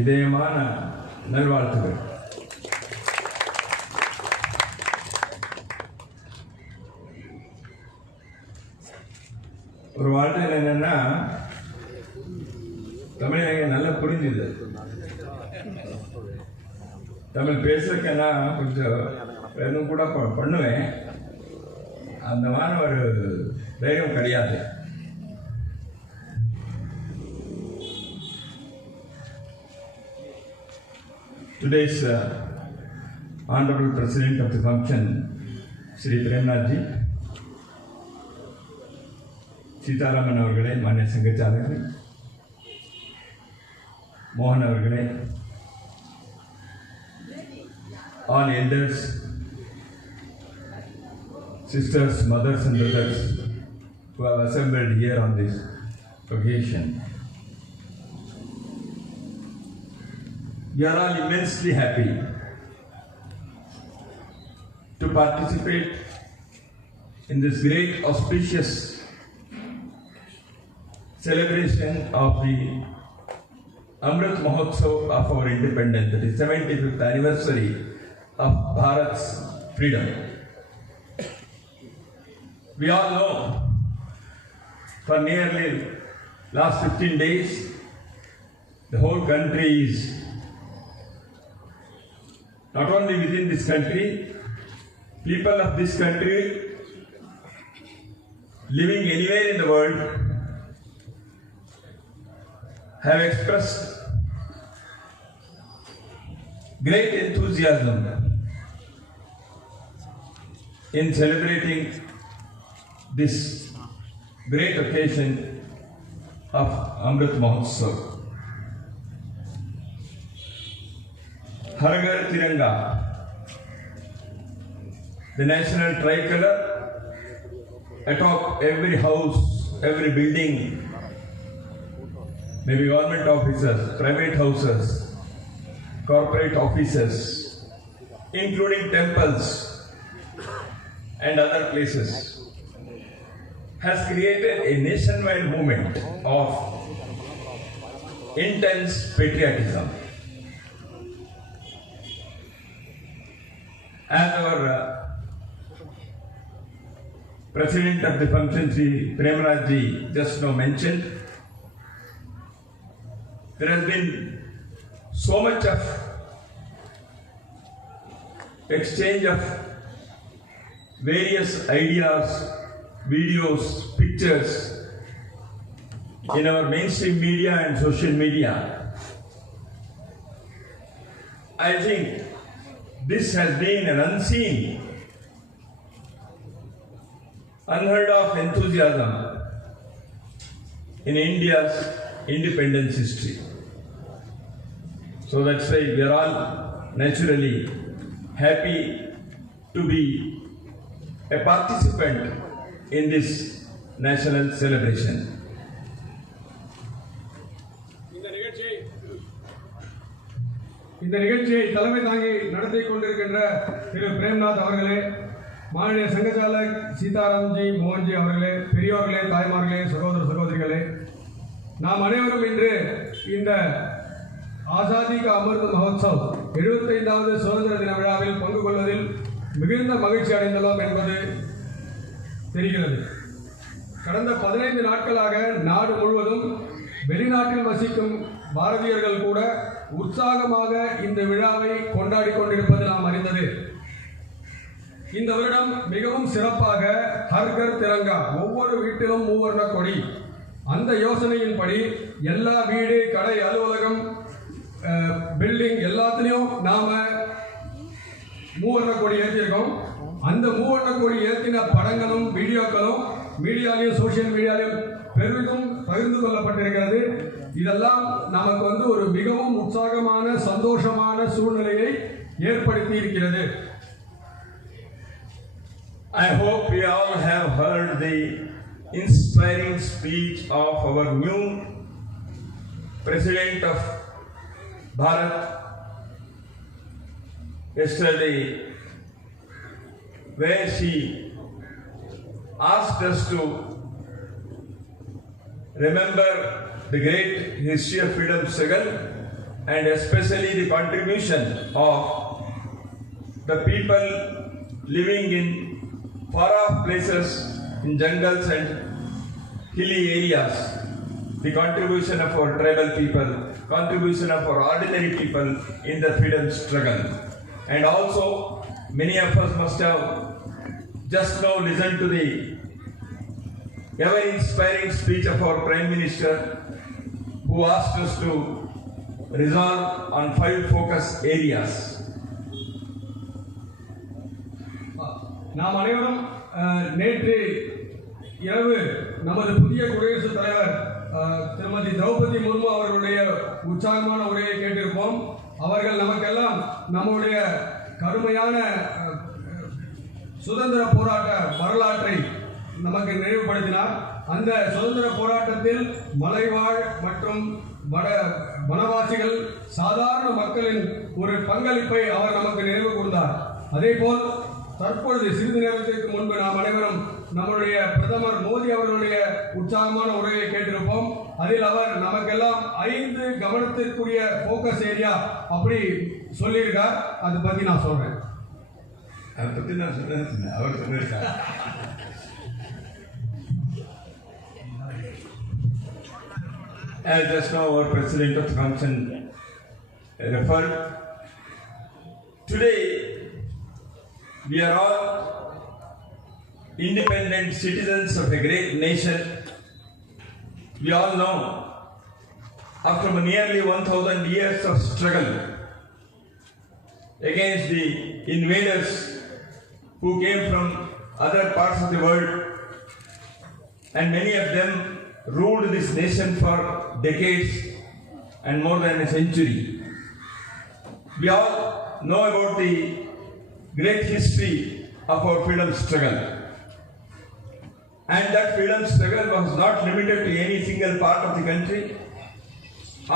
இதயமான நல்வாழ்த்துகள். ஒரு வாழ்க்கையில் என்னன்னா, தமிழ் எனக்கு நல்லா புரிஞ்சுது. தமிழ் பேசுறதுக்கென்னா கொஞ்சம் எதுவும் கூட பண்ணுவேன். அந்த மாதிரி ஒரு தைரியம் கிடையாது. Today's Honorable President of the function, Shri Premnathji, Sitharaman அவர்களே, மாநில சங்கச்சாலகர்களே, மோகன் அவர்களே, all elders, sisters, mothers and brothers who have assembled here on this occasion. We are all immensely happy to participate in this great auspicious celebration of the Amrit Mahotsav of our independence, that is 75th anniversary of Bharat's freedom. We all know for nearly last 15 days the whole country is, not only within this country, people of this country living anywhere in the world have expressed great enthusiasm in celebrating this great occasion of Amrit Mahotsav. Har Ghar Tiranga, the national tricolor atop every house, every building, maybe government offices, private houses, corporate offices, including temples and other places, has created a nationwide movement of intense patriotism. As our President of the function, Shri Premnathji, just now mentioned, there has been so much of exchange of various ideas, videos, pictures in our mainstream media and social media. I think this has been an unseen, unheard of enthusiasm in India's independence history. So that's why we are all naturally happy to be a participant in this national celebration. இந்த நிகழ்ச்சியை தலைமை தாங்கி நடத்தி கொண்டிருக்கின்ற திரு பிரேம்நாத் அவர்களே, மாநில சங்கச்சாலக் சீதாராம்ஜி, மோகன்ஜி அவர்களே, பெரியோர்களே, தாய்மார்களே, சகோதர சகோதரிகளே, நாம் அனைவரும் இன்று இந்த ஆசாதி கா அமிர்த் மஹோத்சவ் 75வது சுதந்திர தின விழாவில் பங்கு கொள்வதில் மிகுந்த மகிழ்ச்சி அடைந்துள்ளோம் என்பது தெரிகிறது. கடந்த 15 நாட்களாக நாடு முழுவதும் வெளிநாட்டில் வசிக்கும் பாரதியர்கள் கூட உற்சாகமாக இந்த விழாவை கொண்டாடி கொண்டிருப்பது நாம் அறிந்தது. இந்த வருடம் மிகவும் சிறப்பாக ஹர் கர் திரங்கா, ஒவ்வொரு வீட்டிலும் மூவர்ண கொடி, அந்த யோசனையின்படி எல்லா வீடு, கடை, அலுவலகம், பில்டிங் எல்லாத்துலேயும் நாம மூவர்ண கொடி ஏற்றிருக்கோம். அந்த மூவர்ண கொடி ஏற்றின படங்களும் வீடியோக்களும் மீடியாலையும் சோசியல் மீடியாலையும் பெரிதும் பகிர்ந்து கொள்ளப்பட்டிருக்கிறது. இதெல்லாம் நமக்கு ஒரு மிகவும் உற்சாகமான சந்தோஷமான சூழ்நிலையை ஏற்படுத்தி இருக்கிறது. I hope we all have heard the inspiring speech of our new President of Bharat yesterday, where she asked us to remember the great history of freedom struggle and especially the contribution of the people living in far-off places, in jungles and hilly areas, the contribution of our tribal people, contribution of our ordinary people in the freedom struggle. And also, many of us must have just now listened to the ever-inspiring speech of our Prime Minister, who asked us to resolve on 5 focus areas. நாம் அனைவரும் நேற்று இரவு நமது புதிய குடியரசுத் தலைவர் திருமதி திரௌபதி முர்மு அவர்களுடைய உற்சாகமான உரையை கேட்டிருப்போம். அவர்கள் நமக்கெல்லாம் நம்முடைய கடுமையான சுதந்திர போராட்ட வரலாற்றை நமக்கு நினைவுபடுத்தினார். அந்த சுதந்திர போராட்டத்தில் மலைவாழ் மற்றும் வனவாசிகள் சாதாரண மக்களின் ஒரு பங்களிப்பை அவர் நமக்கு நினைவு கூர்ந்தார். அதேபோல் தற்பொழுது சிறிது நேரத்திற்கு முன்பு நாம் அனைவரும் நம்முடைய பிரதமர் மோடி அவர்களுடைய உற்சாகமான உரையை கேட்டிருப்போம். அதில் அவர் நமக்கெல்லாம் 5 கவனத்திற்குரிய போக்கஸ் ஏரியா அப்படி சொல்லியிருக்கார். அதை பற்றி நான் சொல்றேன். அவர் சொல்லியிருக்கார். As just now our President of the Council referred, today we are all independent citizens of a great nation. We all know, after nearly 1000 years of struggle against the invaders who came from other parts of the world, and many of them ruled this nation for decades and more than a century. We all know about the great history of our freedom struggle. And that freedom struggle was not limited to any single part of the country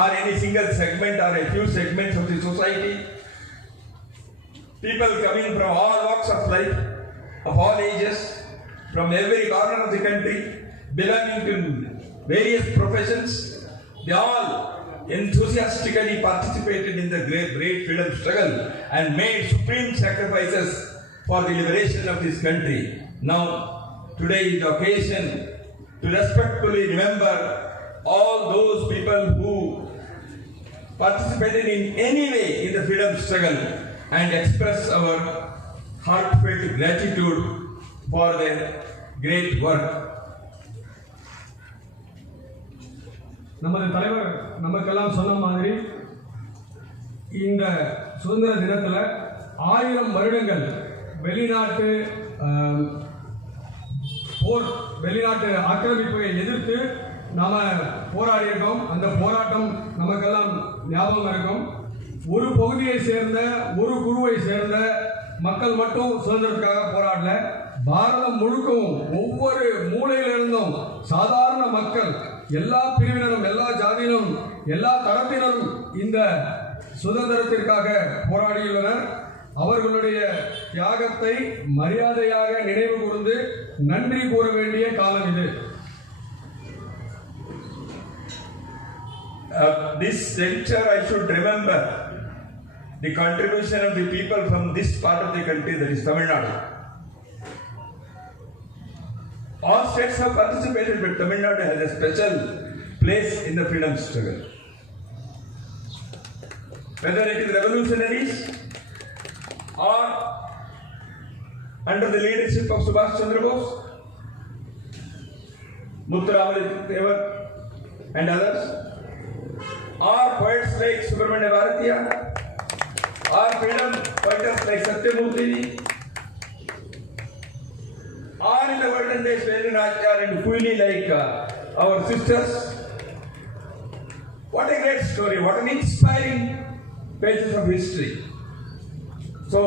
or any single segment or a few segments of the society. People coming from all walks of life, of all ages, from every corner of the country, belonging to various professions, they all enthusiastically participated in the great freedom struggle and made supreme sacrifices for the liberation of this country. Now, today is the occasion to respectfully remember all those people who participated in any way in the freedom struggle and express our heartfelt gratitude for their great work. நமது தலைவர் நமக்கெல்லாம் சொன்ன மாதிரி இந்த சுதந்திர தினத்தில் 1000 வருடங்கள் வெளிநாட்டு ஆக்கிரமிப்பை எதிர்த்து நாம போராடி இருக்கோம். அந்த போராட்டம் நமக்கெல்லாம் ஞாபகம் இருக்கும். ஒரு பகுதியை சேர்ந்த ஒரு குழுவை சேர்ந்த மக்கள் மட்டும் சுதந்திரத்துக்காக போராடல. பாரதம் முழுக்கவும் ஒவ்வொரு மூலையிலிருந்தும் சாதாரண மக்கள், எல்லா பிரிவினரும், எல்லா ஜாதியினரும், எல்லா தரப்பினரும் இந்த சுதந்திரத்திற்காக போராடியுள்ளனர். அவர்களுடைய தியாகத்தை மரியாதையாக நினைவு கூர்ந்து நன்றி கூற வேண்டிய காலம் இது. This juncture I should remember the contribution of the people from this part of the country, that is Tamil Nadu. All states have participated, but Tamil Nadu has a special place in the freedom struggle. Whether it is revolutionaries or under the leadership of Subhash Chandra Bose, Amrit Mahotsav and others, or poets like Subramanya Bharatiya, or freedom fighters like Satyamurthy, or in the olden days Vedanachar and Queenie like our sisters. What a great story, what an inspiring pages of history. So,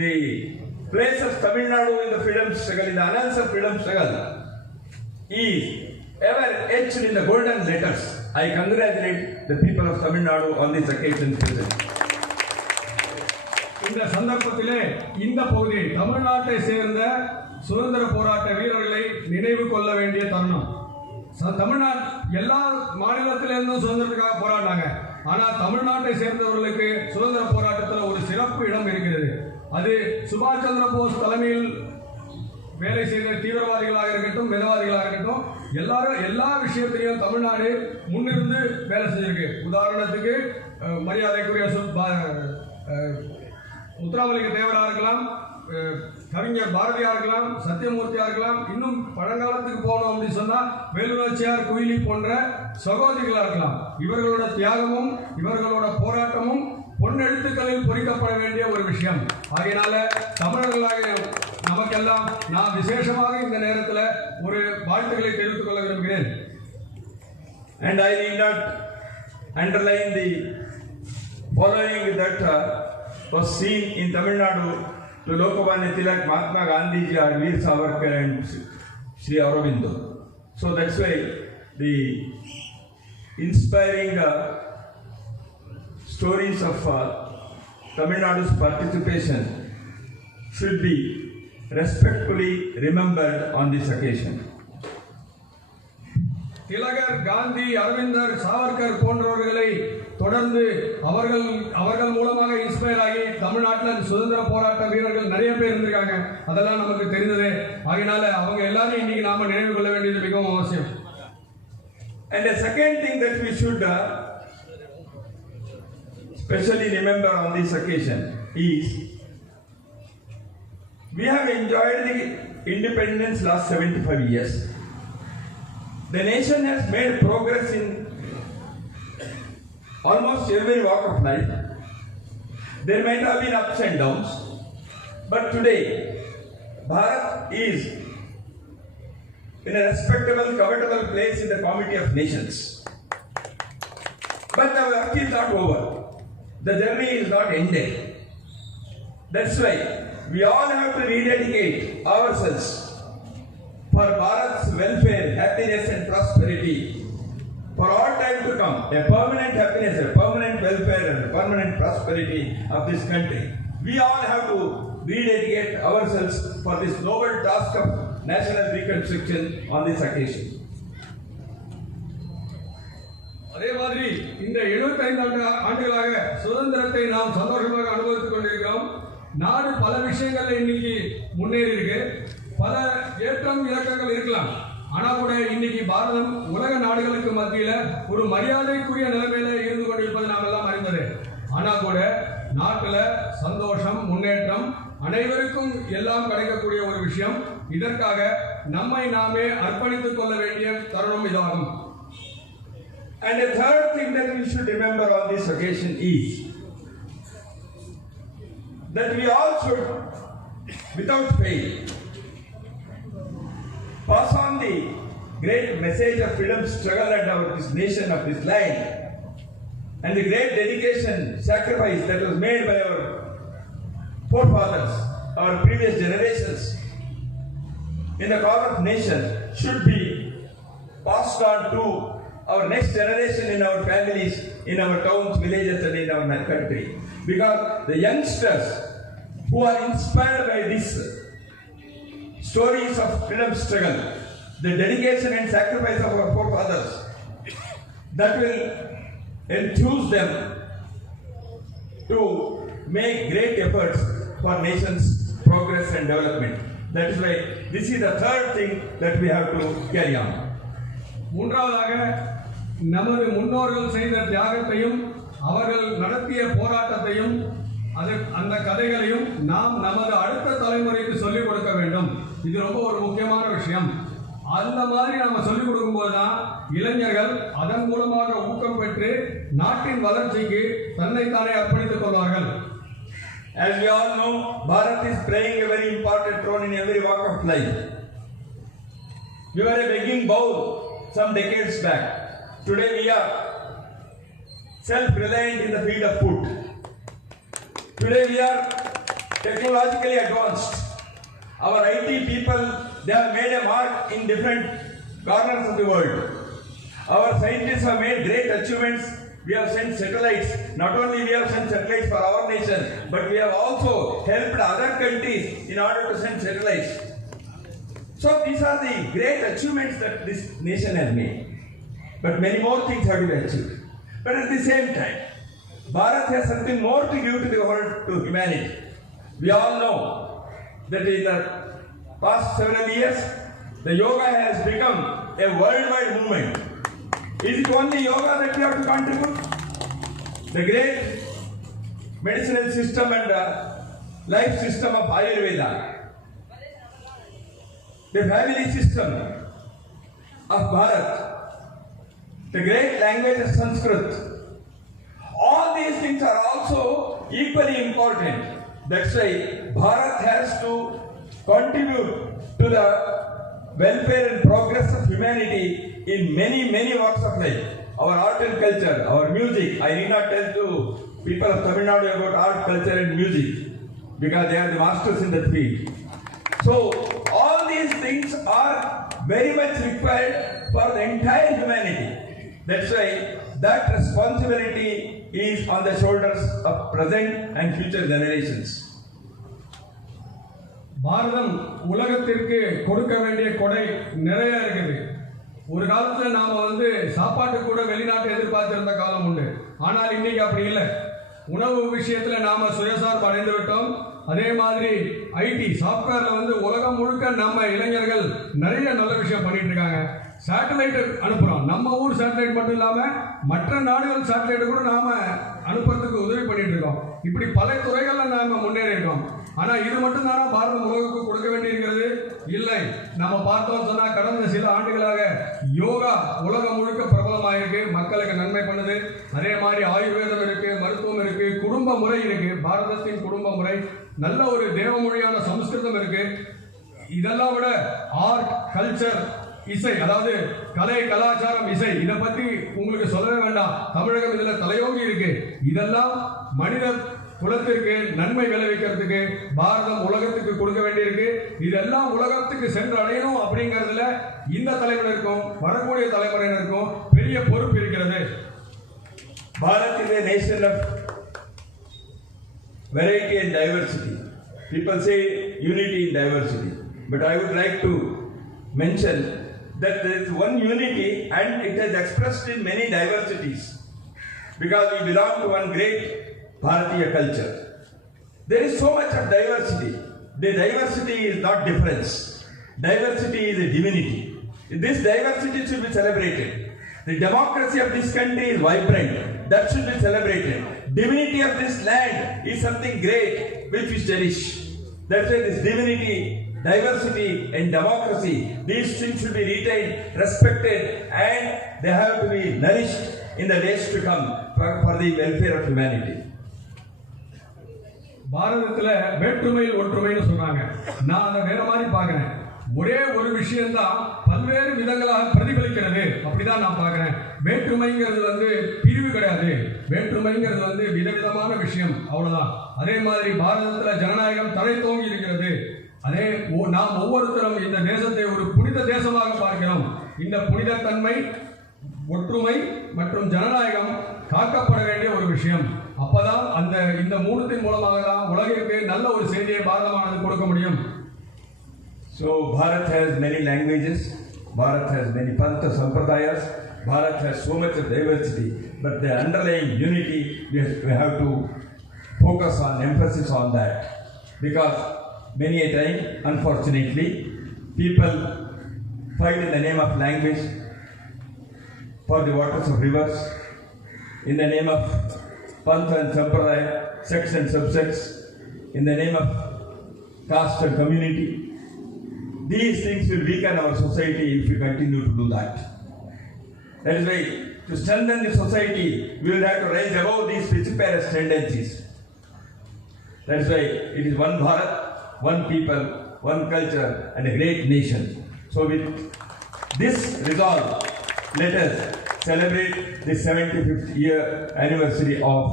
the place of Tamil Nadu in the freedom struggle, in the annals of freedom struggle, is ever etched in the golden letters. I congratulate the people of Tamil Nadu on this occasion present. இந்த சந்தர்ப்பத்திலே இந்த பகுதி தமிழ்நாட்டை சேர்ந்த சுதந்திர போராட்ட வீரர்களை நினைவு கொள்ள வேண்டிய தருணம். தமிழ்நாடு எல்லா மாநிலத்திலிருந்தும் சுதந்திரத்துக்காக போராடினாங்க. ஆனால் தமிழ்நாட்டை சேர்ந்தவர்களுக்கு சுதந்திர போராட்டத்தில் ஒரு சிறப்பு இடம் இருக்கிறது. அது சுபாஷ் சந்திர போஸ் தலைமையில் வேலை செய்த தீவிரவாதிகளாக இருக்கட்டும், மிதவாதிகளாக இருக்கட்டும், எல்லா விஷயத்திலையும் தமிழ்நாடு முன்னிருந்து வேலை செஞ்சிருக்கு. உதாரணத்துக்கு மரியாதைக்குரிய முத்துராமலிங்க தேவராக இருக்கலாம், கவிஞர் பாரதியா இருக்கலாம், சத்தியமூர்த்தியா இருக்கலாம், இன்னும் பழங்காலத்துக்கு போனோம் அப்படின்னு சொன்னா வேலுநாச்சியார், குயிலி போன்ற சகோதரிகளா இருக்கலாம். இவர்களோட தியாகமும் இவர்களோட போராட்டமும் பொன்னெழுத்துக்களில் பொறிக்கப்பட வேண்டிய ஒரு விஷயம். ஆகையினால தமிழர்களாக நமக்கெல்லாம் நான் விசேஷமாக இந்த நேரத்தில் ஒரு வாழ்த்துக்களை தெரிவித்துக் கொள்ள விரும்புகிறேன். And I need not underline the following that was seen in Tamil Nadu to Lokabanya Tilak, Mahatma Gandhi ji, Veer Savarkar and Sri Aurobindo. So that's why the inspiring stories of Tamil Nadu's participation should be respectfully remembered on this occasion. திலகர், காந்தி, அரவிந்தர், சாவர்கர் போன்றவர்களை தொடர்ந்து அவர்கள் மூலமாக இன்ஸ்பயர் ஆகி தமிழ்நாட்டில் சுதந்திர போராட்ட வீரர்கள் நிறைய பேர் இருந்திருக்காங்க. அதெல்லாம் நமக்கு தெரிந்தது. ஆகையினால அவங்க எல்லாரும் இன்னைக்கு நாம நினைவு கொள்ள வேண்டியது மிகவும் அவசியம். And the second thing that we should especially remember on this occasion is we have enjoyed the independence last 75 years. The nation has made progress in almost every walk of life. There might have been ups and downs, but today Bharat is in a respectable, covetable place in the committee of nations. But the work is not over. The journey is not ended. That's why we all have to rededicate ourselves for Bharat's welfare, happiness and prosperity for all time to come. A permanent happiness, a permanent welfare and a permanent prosperity of this country. We all have to rededicate ourselves for this noble task of national reconstruction on this occasion. அதே மாதிரி இந்த 75 ஆண்டுகளாக சுதந்திரத்தை நாம் சந்தோஷமாக அனுபவித்துக் கொண்டிருக்கிறோம். நாடு பல விஷயங்கள்ல இன்னைக்கு முன்னேறி இருக்கு. பல ஏற்றம் இறக்கங்கள் இருக்கலாம். ஆனா கூட இன்னைக்கு பாரதம் உலக நாடுகளுக்கு மத்தியில ஒரு மரியாதைக்குரிய நிலைமையில இருந்து கொண்டிருப்பது நாம் எல்லாம் அறிந்தது. ஆனா கூட நாட்டுல சந்தோஷம், முன்னேற்றம் அனைவருக்கும் எல்லாம் கிடைக்கக்கூடிய ஒரு விஷயம். இதற்காக நம்மை நாமே அர்ப்பணித்துக் கொள்ள வேண்டிய தருணம் இதாகும். And the third thing that we should remember on this occasion is that we all should, without fail, pass on the great message of freedom struggle and our this nation of this land, and the great dedication, sacrifice that was made by our forefathers, our previous generations in the cause of nation should be passed on to our next generation in our families, in our towns, villages and in our country. Because the youngsters who are inspired by these stories of freedom struggle, the dedication and sacrifice of our forefathers, that will enthuse them to make great efforts for nation's progress and development. That is why this is the third thing that we have to carry on. மூன்றாவதாக நமது முன்னோர்கள் செய்த தியாகத்தையும் அவர்கள் நடத்திய போராட்டத்தையும் அந்த கதைகளையும் நாம் நமது அடுத்த தலைமுறைக்கு சொல்லிக் கொடுக்க வேண்டும். இது ரொம்ப ஒரு முக்கியமான விஷயம். அந்த மாதிரி நாம சொல்லிக் கொடுக்கும்போது தான் இளைஞர்கள் அதன் மூலமாக ஊக்கம் பெற்று நாட்டின் வளர்ச்சிக்கு தன்னைத்தானே அர்ப்பணித்துக் கொள்வார்கள். As we all know, Bharat is playing a very important role in every walk of life. We were a begging bowl some decades back. Today we are self-reliant in the field of food. Today we are technologically advanced. Our IT people, they have made a mark in different corners of the world. Our scientists have made great achievements. We have sent satellites. Not only we have sent satellites for our nation, but we have also helped other countries in order to send satellites. So these are the great achievements that this nation has made. But many more things have to be achieved. But at the same time, Bharat has something more to give to the world, to humanity. We all know that in the past several years, the yoga has become a worldwide movement. Is it only yoga that we have to contribute? The great medicinal system and life system of Ayurveda, the family system of Bharat, the great language of Sanskrit, all these things are also equally important. That's why Bharat has to contribute to the welfare and progress of humanity in many, many walks of life. Our art and culture, our music. I need not tell to people of Tamil Nadu about art, culture and music because they are the masters in that field. So all these things are very much required for the entire humanity. That's why that responsibility is on the shoulders of present and future generations. பாரதம் உலகத்திற்கு கொடுக்க வேண்டிய கொடை நிறைய இருக்குது. ஒரு காலத்துல நாம சாப்பாட்டு கூட வெளிநாட்டை எதிர்பார்த்திருந்த காலம் உண்டு. ஆனால் இன்னைக்கு அப்படி இல்லை. உணவு விஷயத்துல நாம சுயசார்பு அடைந்து விட்டோம். அதே மாதிரி ஐடி சாஃப்ட்வேர்ல உலகம் முழுக்க நம்ம இளைஞர்கள் நிறைய நல்ல விஷயம் பண்ணிட்டு இருக்காங்க. சேட்டலைட் அனுப்புறோம். நம்ம ஊர் சேட்டலைட் மட்டும் இல்லாம மற்ற நாடுகள் சேட்டலைட் கூட நாம அனுப்புறதுக்கு உதவி பண்ணிட்டு இருக்கோம். இப்படி பல துறைகள்ல நாம முன்னேறி இருக்கோம். ஆனா இது மட்டும் தானே பாரதம் உலகுக்கு கொடுக்க வேண்டியிருக்கிறது? இல்லை. நம்ம பார்த்தோம் சொன்னா கடந்த சில ஆண்டுகளாக யோகா உலகம் முழுக்க பிரபலமாயிருக்கு, மக்களுக்கு நன்மை பண்ணுது. அதே மாதிரி ஆயுர்வேதம் இருக்கு, மருத்துவம் இருக்கு, குடும்ப முறை இருக்கு. பாரதத்தின் குடும்ப முறை நல்ல ஒரு தேவமொழியான சமஸ்கிருதம் இருக்கு. இதெல்லாம் விட ஆர்ட், கல்ச்சர், இசை, அதாவது கலை, கலாச்சாரம், இசை, இதை பத்தி உங்களுக்கு சொல்லவே வேண்டாம். தமிழகம் இதுல தலையோங்கி இருக்கு. இதெல்லாம் மனித குலத்திற்கு நன்மை விளைவிக்கிறதுக்கு பாரதம் உலகத்துக்கு கொடுக்க வேண்டியிருக்கு. இதெல்லாம் உலகத்துக்கு சென்று அடையணும் அப்படிங்கிறதுல இந்த தலைமுறைக்கும் வரக்கூடிய தலைமுறையினருக்கும் பெரிய பொறுப்பு இருக்கிறது. Bharat is a nation of variety and diversity. People say unity in diversity, but I would like to mention that there is one unity and it is expressed in many diversities because we belong to one great Bharatiya culture. There is so much of diversity. The diversity is not difference. Diversity is a divinity. This diversity should be celebrated. The democracy of this country is vibrant. That should be celebrated. Divinity of this land is something great which we cherish. That's why this divinity, diversity and democracy, these things should be retained, respected, and they have to be nourished in the days to come for the welfare of humanity. பாரதத்துல வேற்றுமையில் ஒற்றுமைன்னு சொல்றாங்க. நான் அதை வேற மாதிரி பார்க்கிறேன். ஒரே ஒரு விஷயம் தான் பல்வேறு விதங்களாக பிரதிபலிக்கிறது. அப்படிதான் நான் பார்க்கிறேன். வேற்றுமைங்கிறது பிரிவு கிடையாது. வேற்றுமைங்கிறது விதவிதமான விஷயம், அவ்வளவுதான். அதே மாதிரி பாரதத்துல ஜனநாயகம் தலை தோங்கி இருக்கிறது. அதே நாம் ஒவ்வொருத்தரும் இந்த தேசத்தை ஒரு புனித தேசமாக பார்க்கிறோம். இந்த புனிதத்தன்மை, ஒற்றுமை மற்றும் ஜனநாயகம் காக்கப்பட வேண்டிய ஒரு விஷயம். அப்பதான் இந்த மூலத்தின் மூலமாக தான் உலகிற்கு நல்ல ஒரு செய்தியை பாரதமானது கொடுக்க முடியும். So Bharat has many languages, Bharat has many panta sampradayas, Bharat has so much of diversity, but the underlying unity we have to focus on, emphasis on that, because many a time, unfortunately, people fight in the name of language for the waters of rivers, in the name of Pantha and Sampradaya, sects and subsects, in the name of caste and community. These things will weaken our society if we continue to do that. That is why, to strengthen the society, we will have to rise above these vociferous tendencies. That is why it is one Bharat, one people, one culture, and a great nation. So with this resolve, let us celebrate the 75th year anniversary of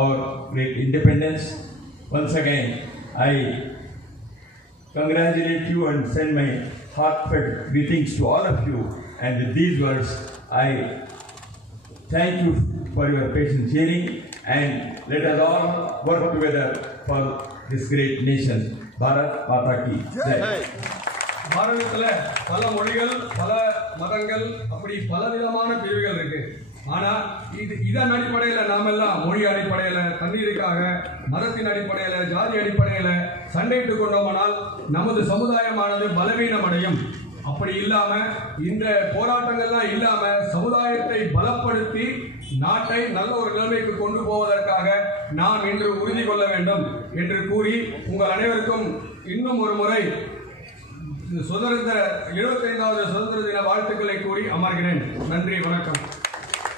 our great independence. Once again, I congratulate you and send my heartfelt greetings to all of you. And with these words, I thank you for your patient hearing, and let us all work together for this great nation. Bharat Mata Ki Jai. பாரதத்துல பல மொழிகள், பல மதங்கள், அப்படி பலவிதமான பிரிவுகள் இருக்கு. ஆனால் இதன் அடிப்படையில் நாமெல்லாம் மொழி அடிப்படையில், தண்ணீருக்காக, மதத்தின் அடிப்படையில், ஜாதி அடிப்படையில் சண்டையிட்டு கொண்டோமானால் நமது சமுதாயமானது பலவீனமடையும். அப்படி இல்லாம இந்த போராட்டங்கள்லாம் இல்லாம சமுதாயத்தை பலப்படுத்தி நாட்டை நல்ல ஒரு நிலைமைக்கு கொண்டு போவதற்காக நாம் இன்று உறுதி கொள்ள வேண்டும் என்று கூறி உங்கள் அனைவருக்கும் இன்னும் ஒரு முறை 75வது சுதந்திர தின வாழ்த்துக்களை கூறி அமர்கிறேன். நன்றி, வணக்கம்.